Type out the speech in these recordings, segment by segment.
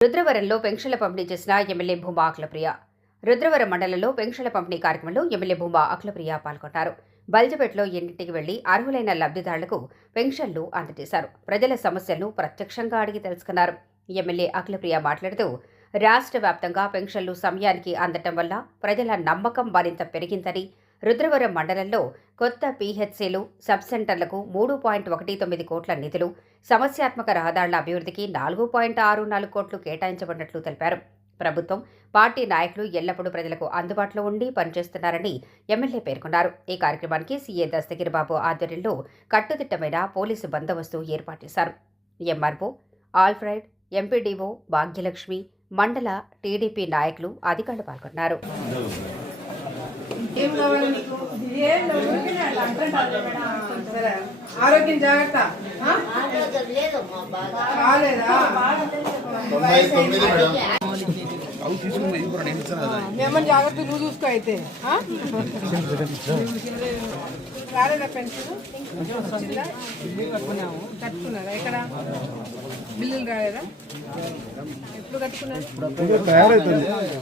రుద్రవరంలో పెన్షన్ల పంపిణీ చేసిన ఎమ్మెల్యే భూమా అఖిలప్రియ రుద్రవరం మండలంలో పెన్షన్ల పంపిణీ కార్యక్రమంలో ఎమ్మెల్యే భూమా అఖిలప్రియ పాల్గొన్నారు బల్జపేటలో ఎన్నింటికి వెళ్ళి అర్హులైన లబ్ధిదారులకు పెన్షన్లు అందజేశారు. ప్రజల సమస్యలను ప్రత్యక్షంగా అడిగి తెలుసుకున్నారు. ఎమ్మెల్యే అఖిలప్రియ మాట్లాడుతూ రాష్ట్ర వ్యాప్తంగా పెన్షన్లు సమయానికి అందటం వల్ల ప్రజల నమ్మకం మరింత పెరిగిందని రుద్రవరం మండలంలో కొత్త పీహెచ్సీలు సబ్ సెంటర్లకు మూడు పాయింట్ ఒకటి తొమ్మిది కోట్ల నిధులు సమస్యాత్మక రహదారుల అభివృద్ధికి నాలుగు పాయింట్ ఆరు నాలుగు కోట్లు కేటాయించబడినట్లు తెలిపారు. ప్రభుత్వం పార్టీ నాయకులు ఎల్లప్పుడూ ప్రజలకు అందుబాటులో ఉండి పనిచేస్తున్నారని ఎమ్మెల్యే పేర్కొన్నారు. ఈ కార్యక్రమానికి సీఏ దస్తగిరిబాబు ఆధ్వర్యంలో కట్టుదిట్టమైన పోలీసు బందోబస్తు ఏర్పాటు చేశారు. ఎంఆర్ఓ ఆల్ఫ్రైడ్ ఎంపీడీఓ భాగ్యలక్ష్మి మండల టీడీపీ నాయకులు అధికారులు పాల్గొన్నారు. ఏం కావాలి ఏం సరే. ఆరోగ్యం జాగ్రత్త? కాలేదా మేమని జాగ్రత్త నువ్వు చూసుకో అయితే. ఆ? రాలేదా పెన్షన్ కట్టుకున్నారా? ఎక్కడ? బిల్లులు రాలేదా? ఎప్పుడు కట్టుకున్నారు?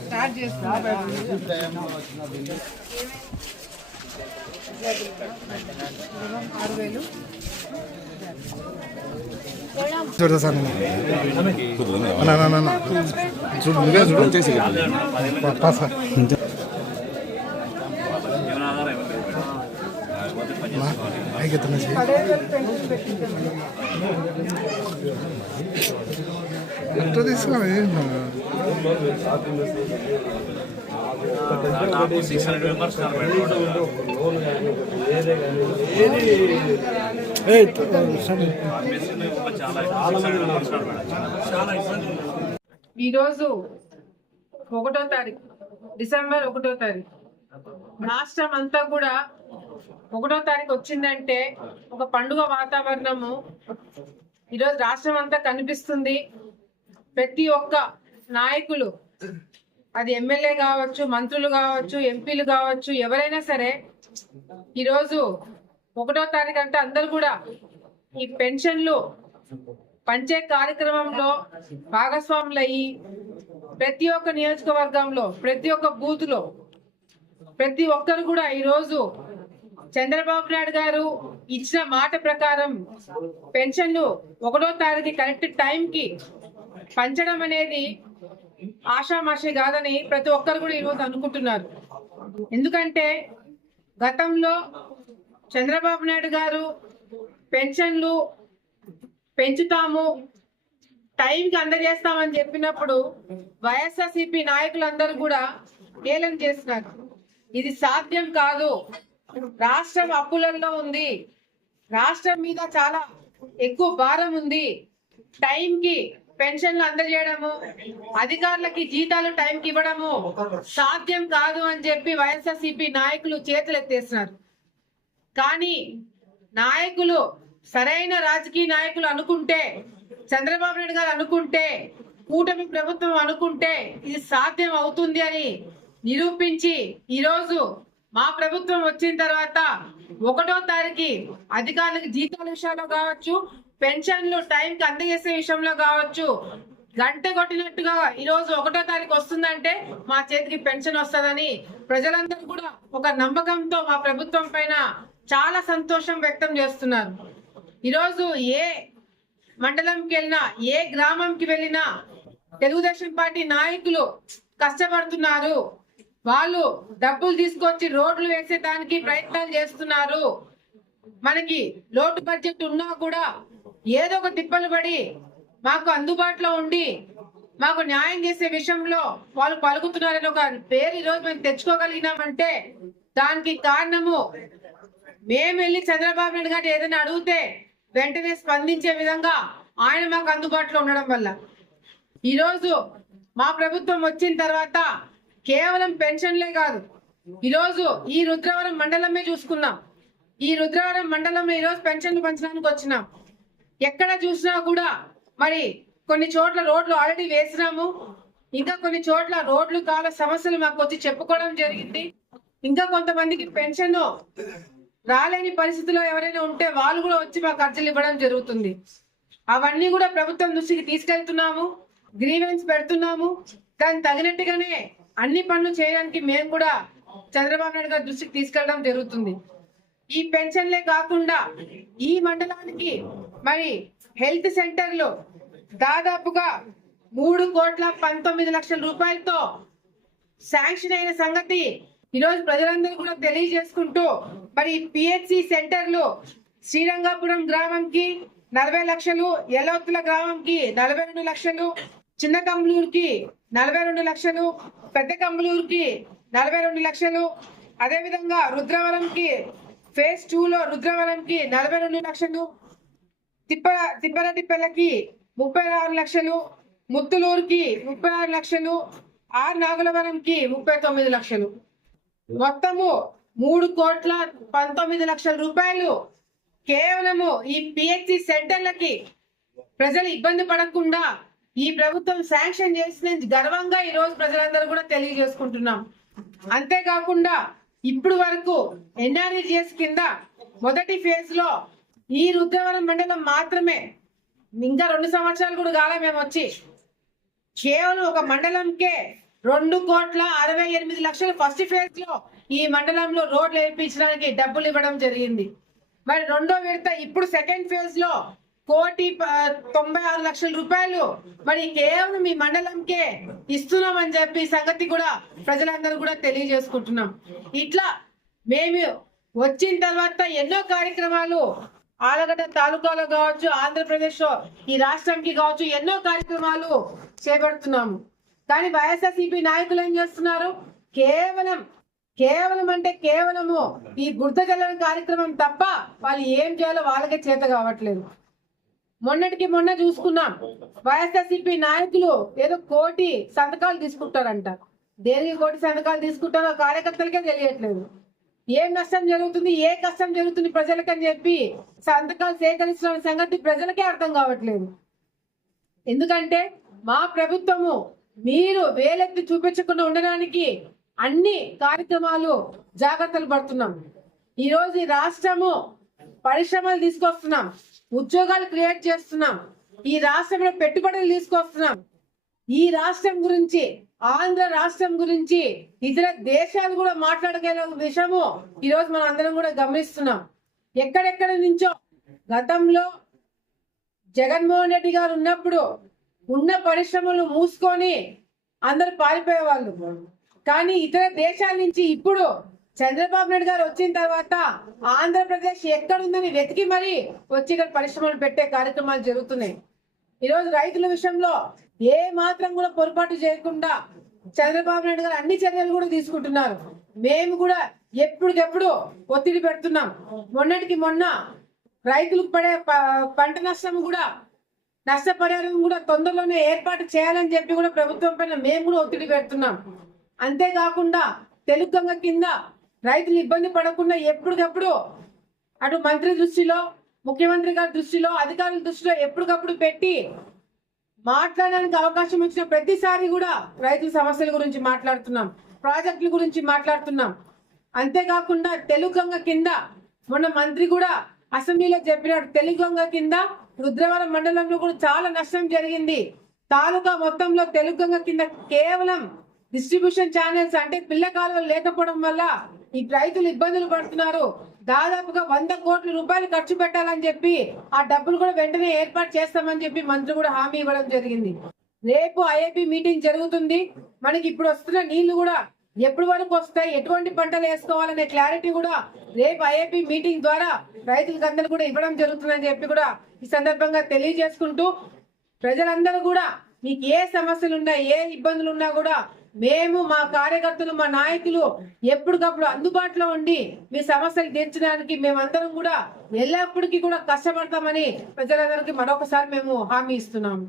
స్టార్ట్ చేస్తున్నారా? ఆరు వేలు చూడదా సార్ చూడు చూడు. పెన్షన్ పెట్టించారు ఎట్లా తీసుకోవాలి ఈరోజు ఒకటో తారీఖు డిసెంబర్ ఒకటో తారీఖు. రాష్ట్రం అంతా కూడా ఒకటో తారీఖు వచ్చిందంటే ఒక పండుగ వాతావరణము ఈరోజు రాష్ట్రం అంతా కనిపిస్తుంది. ప్రతి ఒక్క నాయకులు అది ఎమ్మెల్యే కావచ్చు మంత్రులు కావచ్చు ఎంపీలు కావచ్చు ఎవరైనా సరే ఈరోజు ఒకటో తారీఖు అంటే అందరు కూడా ఈ పెన్షన్లు పంచే కార్యక్రమంలో భాగస్వాములు అయ్యి ప్రతి ఒక్క నియోజకవర్గంలో ప్రతి ఒక్క బూత్లో ప్రతి ఒక్కరు కూడా ఈరోజు చంద్రబాబు నాయుడు గారు ఇచ్చిన మాట ప్రకారం పెన్షన్లు ఒకటో తారీఖు కరెక్ట్ టైంకి పంచడం అనేది ఆషామాషి కాదని ప్రతి ఒక్కరు కూడా ఈరోజు అనుకుంటున్నారు. ఎందుకంటే గతంలో చంద్రబాబు నాయుడు గారు పెన్షన్లు పెంచుతాము టైంకి అందజేస్తామని చెప్పినప్పుడు వైఎస్ఆర్సీపీ నాయకులందరూ కూడా హేళన చేస్తున్నారు. ఇది సాధ్యం కాదు. రాష్ట్రం అప్పులలో ఉంది. రాష్ట్రం మీద చాలా ఎక్కువ భారం ఉంది. టైంకి పెన్షన్లు అందజేయడము అధికారులకి జీతాలు టైంకి ఇవ్వడము సాధ్యం కాదు అని చెప్పి వైఎస్ఆర్సీపీ నాయకులు చేతులు ఎత్తేస్తున్నారు. కానీ నాయకులు సరైన రాజకీయ నాయకులు అనుకుంటే చంద్రబాబు నాయుడు గారు అనుకుంటే కూటమి ప్రభుత్వం అనుకుంటే ఇది సాధ్యం అవుతుంది అని నిరూపించి ఈరోజు మా ప్రభుత్వం వచ్చిన తర్వాత ఒకటో తారీఖు అధికారులకు జీతాల విషయంలో కావచ్చు పెన్షన్లు టైంకి అందజేసే విషయంలో కావచ్చు గంట కొట్టినట్టుగా ఈరోజు ఒకటో తారీఖు వస్తుందంటే మా చేతికి పెన్షన్ వస్తుందని ప్రజలందరూ కూడా ఒక నమ్మకంతో మా ప్రభుత్వం పైన చాలా సంతోషం వ్యక్తం చేస్తున్నారు. ఈరోజు ఏ మండలంకి వెళ్ళినా ఏ గ్రామంకి వెళ్ళినా తెలుగుదేశం పార్టీ నాయకులు కష్టపడుతున్నారు. వాళ్ళు డబ్బులు తీసుకొచ్చి రోడ్లు వేసేదానికి ప్రయత్నాలు చేస్తున్నారు. మనకి లోటు బడ్జెట్ ఉన్నా కూడా ఏదో ఒక తిప్పలు పడి మాకు అందుబాటులో ఉండి మాకు న్యాయం చేసే విషయంలో వాళ్ళు పలుకుతున్నారని ఒక పేరు ఈరోజు మేము తెచ్చుకోగలిగినామంటే దానికి కారణము మేము వెళ్ళి చంద్రబాబు నాయుడు గారిని ఏదైనా అడిగితే వెంటనే స్పందించే విధంగా ఆయన మాకు అందుబాటులో ఉండడం వల్ల. ఈరోజు మా ప్రభుత్వం వచ్చిన తర్వాత కేవలం పెన్షన్లే కాదు. ఈరోజు ఈ రుద్రవరం మండలమే చూసుకున్నాం ఈ రుద్రవరం మండలంలో ఈరోజు పెన్షన్లు పంచడానికి వచ్చినాం. ఎక్కడ చూసినా కూడా మరి కొన్ని చోట్ల రోడ్లు ఆల్రెడీ వేసినాము. ఇంకా కొన్ని చోట్ల రోడ్లు కాల సమస్యలు మాకు వచ్చి చెప్పుకోవడం జరిగింది. ఇంకా కొంతమందికి పెన్షన్ రాలేని పరిస్థితిలో ఎవరైనా ఉంటే వాళ్ళు కూడా వచ్చి మాకు అర్జీలు ఇవ్వడం జరుగుతుంది. అవన్నీ కూడా ప్రభుత్వం దృష్టికి తీసుకెళ్తున్నాము. గ్రీవెన్స్ పెడుతున్నాము. దాన్ని తగినట్టుగానే అన్ని పనులు చేయడానికి మేము కూడా చంద్రబాబు నాయుడు గారి దృష్టికి తీసుకెళ్ళడం జరుగుతుంది. ఈ పెన్షన్లే కాకుండా ఈ మండలానికి మరి హెల్త్ సెంటర్లో దాదాపుగా మూడు కోట్ల పంతొమ్మిది లక్షల రూపాయలతో శాంక్షన్ అయిన సంగతి ఈరోజు ప్రజలందరూ కూడా తెలియజేసుకుంటూ మరి పిహెచ్సి సెంటర్లు శ్రీరంగాపురం గ్రామంకి నలభై లక్షలు ఎల్లవత్తుల గ్రామంకి నలభై రెండు లక్షలు చిన్న కంబళూరుకి నలభై రెండు లక్షలు పెద్ద కంబళూరుకి నలభై రెండు లక్షలు. అదేవిధంగా రుద్రవరంకి ఫేజ్ టూలో రుద్రవరంకి నలభై రెండు లక్షలు. తిప్ప తిప్పలటిప్పలకి ముప్పై ఆరు లక్షలు. ముత్తులూరుకి ముప్పై ఆరు లక్షలు. ఆర్ నాగులవరంకి ముప్పై తొమ్మిది లక్షలు. మొత్తము మూడు కోట్ల పంతొమ్మిది లక్షల రూపాయలు. కేవలము ఈ పిహెచ్సి సెంటర్లకి ప్రజలు ఇబ్బంది పడకుండా ఈ ప్రభుత్వం శాంక్షన్ చేసిన గర్వంగా ఈ రోజు ప్రజలందరూ కూడా తెలియజేసుకుంటున్నాం. అంతేకాకుండా ఇప్పుడు వరకు ఎన్ఆర్ఈజిఎస్ కింద మొదటి ఫేజ్లో ఈ రుద్రవరం మండలం మాత్రమే ఇంకా రెండు సంవత్సరాలు కూడా కాలే మేము వచ్చి. కేవలం ఒక మండలంకే రెండు కోట్ల అరవై ఎనిమిది లక్షలు ఫస్ట్ ఫేజ్లో ఈ మండలంలో రోడ్లు వేయించడానికి డబ్బులు ఇవ్వడం జరిగింది. మరి రెండో విడత ఇప్పుడు సెకండ్ ఫేజ్లో కోటి ప- తొంభై ఆరు లక్షల రూపాయలు. మరి కేవలం ఈ మండలంకే ఇస్తున్నామని చెప్పి సంగతి కూడా ప్రజలందరూ కూడా తెలియజేసుకుంటున్నాం. ఇట్లా మేము వచ్చిన తర్వాత ఎన్నో కార్యక్రమాలు ఆలగడ్డ తాలూకాలో కావచ్చు ఆంధ్రప్రదేశ్ ఈ రాష్ట్రానికి కావచ్చు ఎన్నో కార్యక్రమాలు చేపడుతున్నాము. కానీ వైఎస్ఆర్సీపీ నాయకులు ఏం చేస్తున్నారు? కేవలం కేవలం అంటే కేవలము ఈ గుర్త కార్యక్రమం తప్ప వాళ్ళు ఏం చేయాలో వాళ్ళకే చేత కావట్లేదు. మొన్నటికి మొన్న చూసుకున్నాం. వైఎస్ఆర్సీపీ నాయకులు ఏదో కోటి సంతకాలు తీసుకుంటారంట. దేనికి కోటి సంతకాలు తీసుకుంటారో కార్యకర్తలకే తెలియట్లేదు. ఏం నష్టం జరుగుతుంది ఏ కష్టం జరుగుతుంది ప్రజలకని చెప్పి సంతకాలు సేకరిస్తున్న సంగతి ప్రజలకే అర్థం కావట్లేదు. ఎందుకంటే మా ప్రభుత్వము మీరు వేలెత్తి చూపించకుండా ఉండడానికి అన్ని కార్యక్రమాలు జాగ్రత్తలు పడుతున్నాం. ఈరోజు ఈ రాష్ట్రము పరిశ్రమలు తీసుకొస్తున్నాం. ఉద్యోగాలు క్రియేట్ చేస్తున్నాం. ఈ రాష్ట్రంలో పెట్టుబడులు తీసుకొస్తున్నాం. ఈ రాష్ట్రం గురించి ఆంధ్ర రాష్ట్రం గురించి ఇతర దేశాలు కూడా మాట్లాడగల విషయము ఈరోజు మనం అందరం కూడా గమనిస్తున్నాం. ఎక్కడెక్కడ నుంచో గతంలో జగన్మోహన్ రెడ్డి గారు ఉన్నప్పుడు ఉన్న పరిశ్రమలు మూసుకొని అందరు పారిపోయేవాళ్ళు. కానీ ఇతర దేశాల నుంచి ఇప్పుడు చంద్రబాబు నాయుడు గారు వచ్చిన తర్వాత ఆంధ్రప్రదేశ్ ఎక్కడుందని వెతికి మరీ వచ్చి ఇక్కడ పరిశ్రమలు పెట్టే కార్యక్రమాలు జరుగుతున్నాయి. ఈరోజు రైతుల విషయంలో ఏ మాత్రం కూడా పొరపాటు చేయకుండా చంద్రబాబు నాయుడు గారు అన్ని చర్యలు కూడా తీసుకుంటున్నారు. మేము కూడా ఎప్పటికెప్పుడు ఒత్తిడి పెడుతున్నాం. మొన్నటికి మొన్న రైతులకు పడే ప- పంట నష్టం కూడా నష్టపరిహారం కూడా తొందరలోనే ఏర్పాటు చేయాలని చెప్పి కూడా ప్రభుత్వం పైన మేము కూడా ఒత్తిడి పెడుతున్నాం. అంతేకాకుండా తెలుగు గంగ కింద రైతులు ఇబ్బంది పడకుండా ఎప్పటికప్పుడు అటు మంత్రి దృష్టిలో ముఖ్యమంత్రి గారి దృష్టిలో అధికారుల దృష్టిలో ఎప్పటికప్పుడు పెట్టి మాట్లాడడానికి అవకాశం వచ్చిన ప్రతిసారి కూడా రైతుల సమస్యల గురించి మాట్లాడుతున్నాం ప్రాజెక్టుల గురించి మాట్లాడుతున్నాం. అంతేకాకుండా తెలుగు గంగ కింద మొన్న మంత్రి కూడా అసెంబ్లీలో చెప్పినాడు తెలుగు గంగ కింద రుద్రవరం మండలంలో కూడా చాలా నష్టం జరిగింది. తాలూకా మొత్తంలో తెలుగు గంగ కింద కేవలం డిస్ట్రిబ్యూషన్ ఛానల్స్ అంటే పిల్ల కాలువలు లేకపోవడం వల్ల ఈ రైతులు ఇబ్బందులు పడుతున్నారు. దాదాపుగా వంద కోట్ల రూపాయలు ఖర్చు పెట్టాలని చెప్పి ఆ డబ్బులు కూడా వెంటనే ఏర్పాటు చేస్తామని చెప్పి మంత్రి కూడా హామీ ఇవ్వడం జరిగింది. రేపు ఐఏపీ మీటింగ్ జరుగుతుంది. మనకి ఇప్పుడు వస్తున్న నీళ్ళు కూడా ఎప్పటి వరకు వస్తాయి? ఎటువంటి పంటలు వేసుకోవాలనే క్లారిటీ కూడా రేపు ఐఏపీ మీటింగ్ ద్వారా రైతులకు అందరూ కూడా ఇవ్వడం జరుగుతుందని చెప్పి కూడా ఈ సందర్భంగా తెలియజేసుకుంటూ ప్రజలందరూ కూడా మీకు ఏ సమస్యలు ఉన్నా ఏ ఇబ్బందులు ఉన్నా కూడా మేము మా కార్యకర్తలు మా నాయకులు ఎప్పటికప్పుడు అందుబాటులో ఉండి మీ సమస్యలు తీర్చడానికి మేమందరం కూడా ఎల్లప్పటికీ కూడా కష్టపడతామని ప్రజలందరికీ మరొకసారి మేము హామీ ఇస్తున్నాము